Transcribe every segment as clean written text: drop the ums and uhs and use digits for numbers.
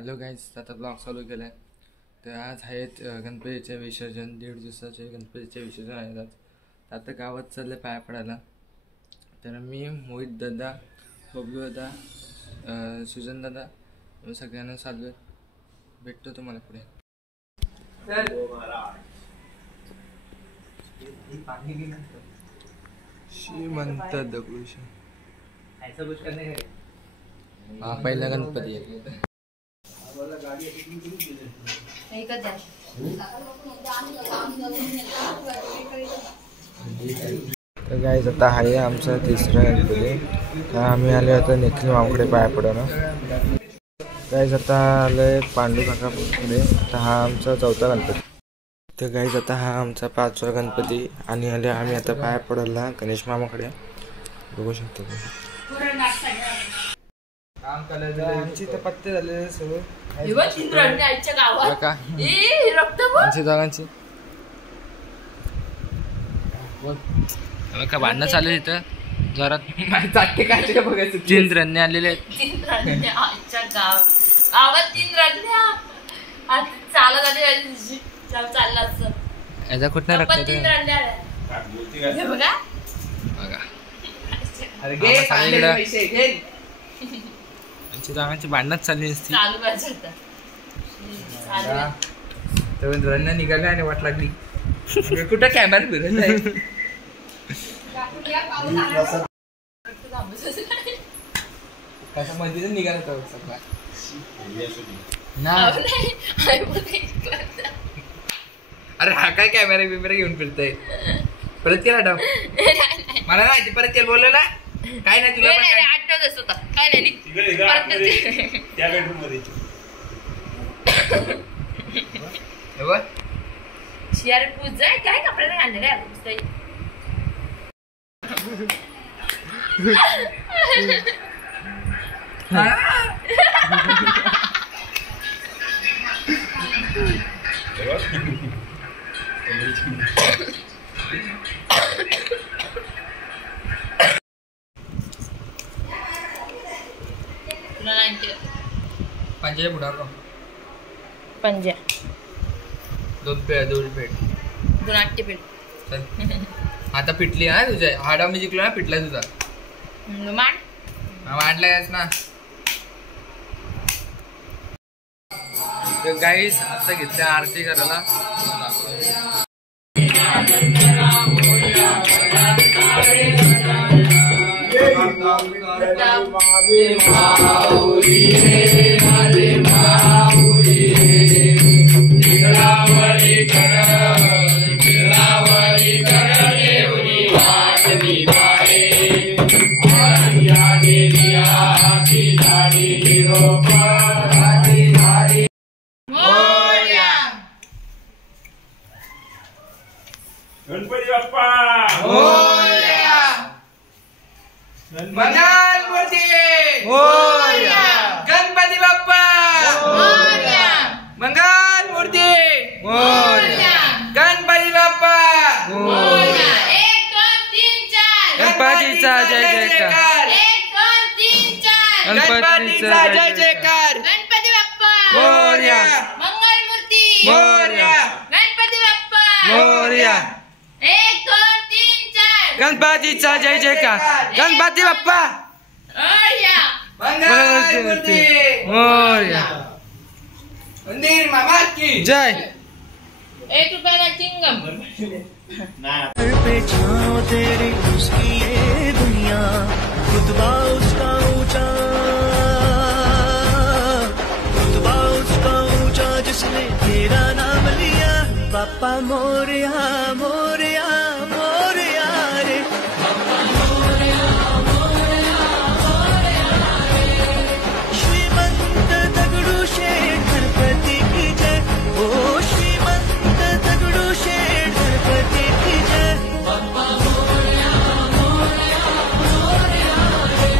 Hello guys, आता blog चालू केला आहे. तर आज आहेत गणपतीचे विसर्जन, 1.5 दिवसाचे गणपतीचे विसर्जन आहेत आज. आता गावात चाललं पाया पडायला. तर मी, मोहित दादा, बबलू दादा, सुजन दादा सगळ्यांना चालू आहे. भेटतो तुम्हाला पुढे. श्रीमंत दगडूश हा पहिला गणपती आहे. तर गाईज आता आहे आमचा तिसरा गणपती. तर आम्ही आले होतो निखिल मामाकडे पाया पडायला. गाईज आता आलोय पांडू काकाकडे. आता हा आमचा चौथा गणपती. तर गाईज आता हा आमचा 5वा गणपती आणि आले आम्ही आता पाया पडायला गणेश मामाकडे. बघू शकतो काम आमची तर पत्ते झालेले सगळं का भांडणं चालू इथं जोरात. चाटके काय बघायचं. 3 रन्ने आलेले आहेत. 3 रन्ने आजच्या गावात 3 रन्ने चालत आले चालला असं याचा कुठं रक्त 3 रन्ने हे बघा बघा. अरे घे पैसे घे. आमची दोघांची भांडणच चालली असती. चालू पाहिजे तर रन्ना निघाले आणि वाट लागली कुठं कॅमेरा फिरत आहे. मंदिर निघाला तर सगळं अरे हा काय कॅमेरा बिमेरा घेऊन फिरतोय. परत केला डाव मला नाही परत केलं बोललो ना काय नाही तुला आठवतच होता काय नाही त्या बेडरूम मध्ये शियार पूजा काय कपडे घालणार आहे पंजा बुडा पंजा 2 पेड 2 आट्टे पेड आता पिटली हा तुझ्या हाडा मी जिंकलो ना पिटला तुझा मांडलायस ना. तर गाईस आता घेतल्या आरती करायला. गणपती बाप्पा मंगल मूर्ती मोरया. गणपती बाप्पा मोरया. मंगल मूर्ती मोरया. गणपती बाप्पा मोरया. 1 2 3 4 गणपतीचा जय जयकार. 1 2 3 4 गणपतीचा जय जयकार. गणपती बाप्पा मोरया. मंगल मूर्ती मोरया. गणपती बाप्पा मोरया. 1 2 3 4 गणपतीचा जय जयकार. गणपती बाप्पा मोरया. मंगल मूर्ती मोरया. मंदिर मामा की जय. 1 रुपयाला चिंगम पे छाँव तेरी उसकी ये दुनिया रुतबा उसका ऊंचा जिसने तेरा नाम लिया बाप्पा मोरया मोरया मोरया रे बाप्पा मोरया मोरया मोरया रे. श्रीमंत दगडूशेठ गणपती की जय. ओ श्रीमंत दगडूशेठ गणपती की जय. बाप्पा मोरया मोरया मोरया रे.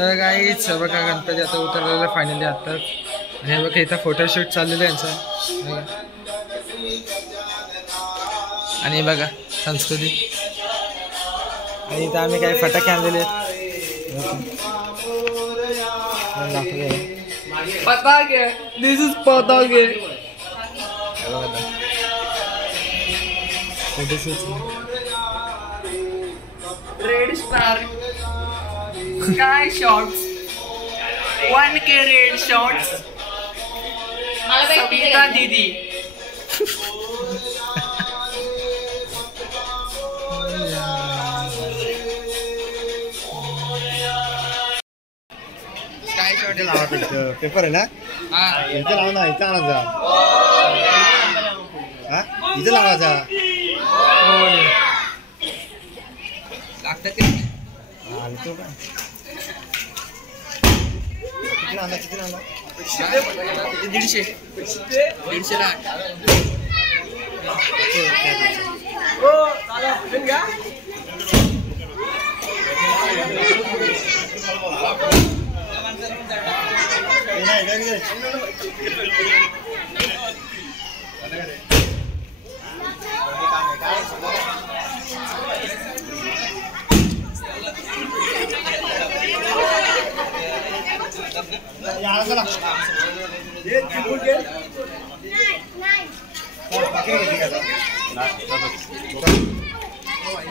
तर गाईच बघा गणपती आता उतरलेला फायनली आत्ताच. आणि हे बघा इथं फोटोशूट चाललेलं आहे यांचं बघा. आणि बघा संस्कृती. आणि इथं आम्ही काही फटाके आणलेले पताके. दिस इज पताके. Red star sky shots 1K red shots. मला सविता दीदी. स्काय शॉट पेपर आहे ना हा इथं लावा ना इथं आणायचा हा इथं लावायचा लागतात ते. आणि तो काय किती आणला 150 ला 8.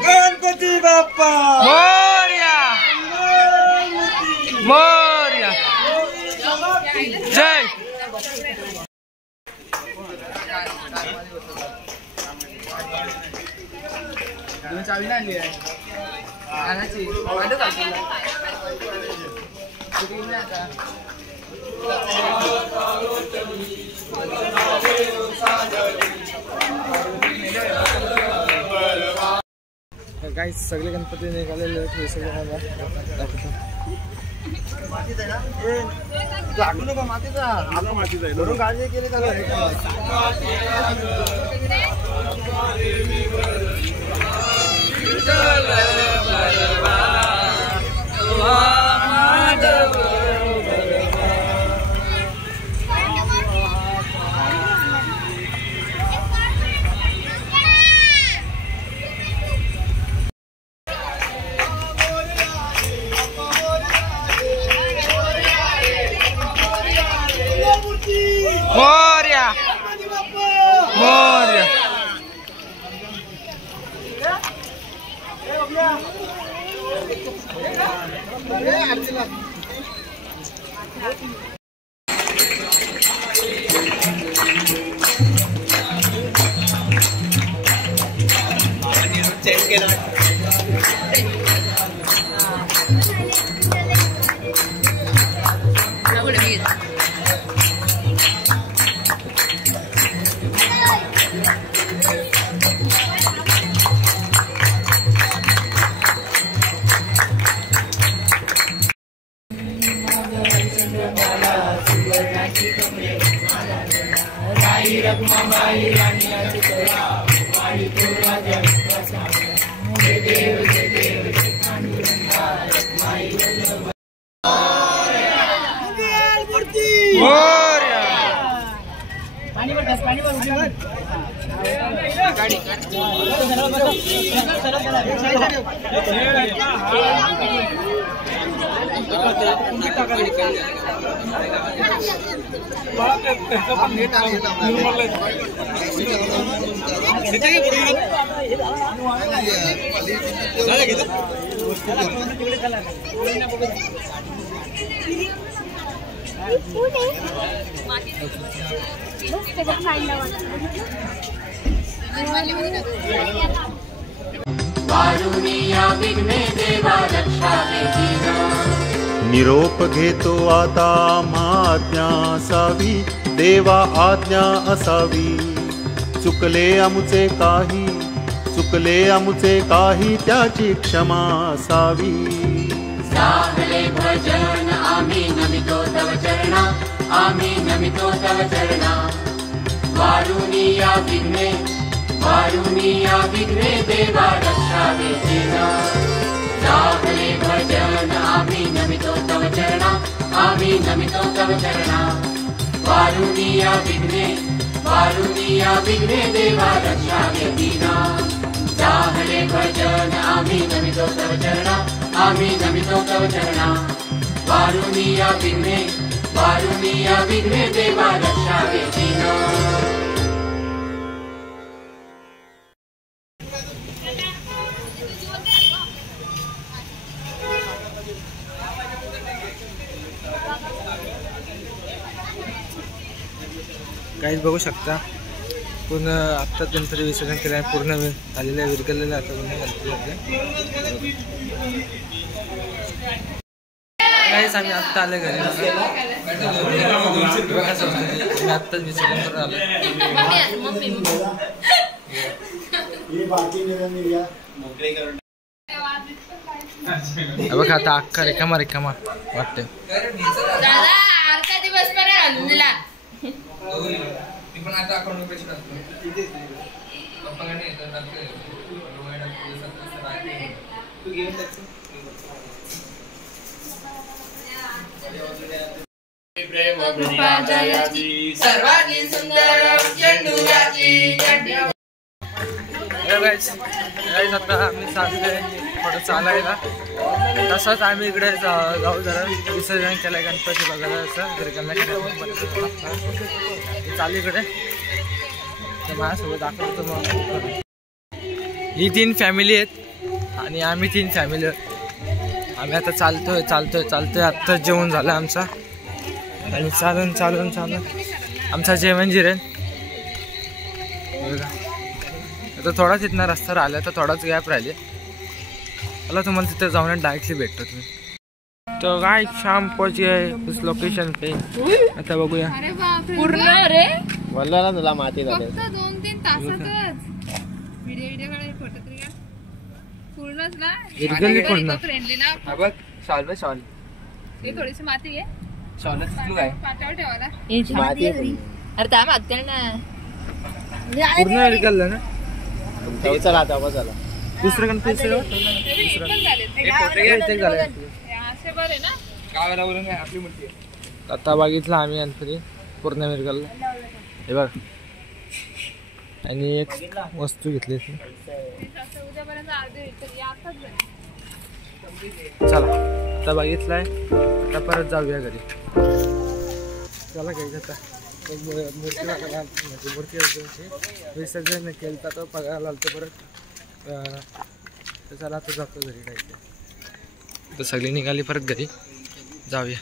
गणपती बाप्पा मोरया. मोरया. जय. तुम्ही चावी नाही आणली आहे आणायची वाटत असेल आता. काही सगळे गणपती निघालेले आहेत. हे सगळं मातीच आहे ना तू आठवू नको मातीचा आला मातीचा आहे म्हणून काळजी केली मोरया. मोरया. निरोप घेतो आता आज्ञा असावी देवा आज्ञा असावी चुकले आमुचे काही त्याची क्षमा असावी साहले भजन आम्ही नमितो तव चरणा आम्ही नमितो तव चरणा वारुणी या विघ्ने देवा रक्षावे जेना साहले भजन आम्ही नमितो तव चरणा आम्ही नमितो तव चरणा वारुणीया विघ्ने देवा रक्षावे दीना साहले भजन आम्ही नमितो तव चरणा आम्ही नमितो तव चरणा वारुणीया विघ्ने देवा रक्षावे दीना. काहीच बघू शकता पूर्ण आत्ताच गणपती विसर्जन केलं आहे. पूर्ण झालेलं आहे, विरघळलेलं आहे आता गणपती. काहीच आम्ही आत्ता आले घरी. आम्ही आत्ताच विसर्जन करून आलो. बघा आता अख्खा रिकामा वाटते. दादा अर्धा दिवस पण घालून दिला. मी पण आता अकाउंट पैसे टाकतो. पप्पा काय नाही तर टाकते. तू घेऊन टाकतो. सर्वांगी सुंदर चंडुराची आता आम्ही चाललोय थोडं चालायला. तसंच आम्ही इकडे जाऊ जरा विसर्जन केलंय गणपती बघायला. असं चालू इकडे तर माझ्यासोबत दाखवतो. मग ही 3 फॅमिली आहेत आणि आम्ही 3 फॅमिली आहोत. आम्ही आता चालतोय. आत्ताच जेवण झालं आमचा आणि चालून आमचा जेवण जिरेल. आता थोडाच इथनं रस्ता राहिला तर थोडाच गॅप राहिले. चला तुम्हाला तिथे जाऊन डायरेक्टली भेटतो तुम्ही. तो काय शाम पोच गए उस लोकेशन पे. आता बघूया. पूर्ण रे बोलला ना तुला माती झाली. फक्त 2-3 तासातच व्हिडिओ काढायला फोटो तरी का पूर्णच ना. विरघळली पूर्ण. फ्रेंडली ना. हा बघ शॉल हे थोडीशी माती आहे शॉलच तू काय पाटावर ठेवायला. माती अरे त्या मागच्या ना पूर्ण विरघळलं ना. चला आता बस झाला. दुसरं गणपती पण झाले असे बरे ना. गावाला बोलून काय आपली मूर्ती आहे. आता बघितलं आम्ही गणपती पूर्ण विरघळलं. हे बघ आणि एक वस्तू घेतली. उद्यापर्यंत अर्धे आताच झाले. चला आता बघितलंय आता परत जाऊया घरी. चला काही आता मूर्ती बघायला मूर्ती विसर्जन केलं तर बघायला आलं परत. तर चला आता जातो घरी काही. तर सगळी निघाली परत घरी जाऊया.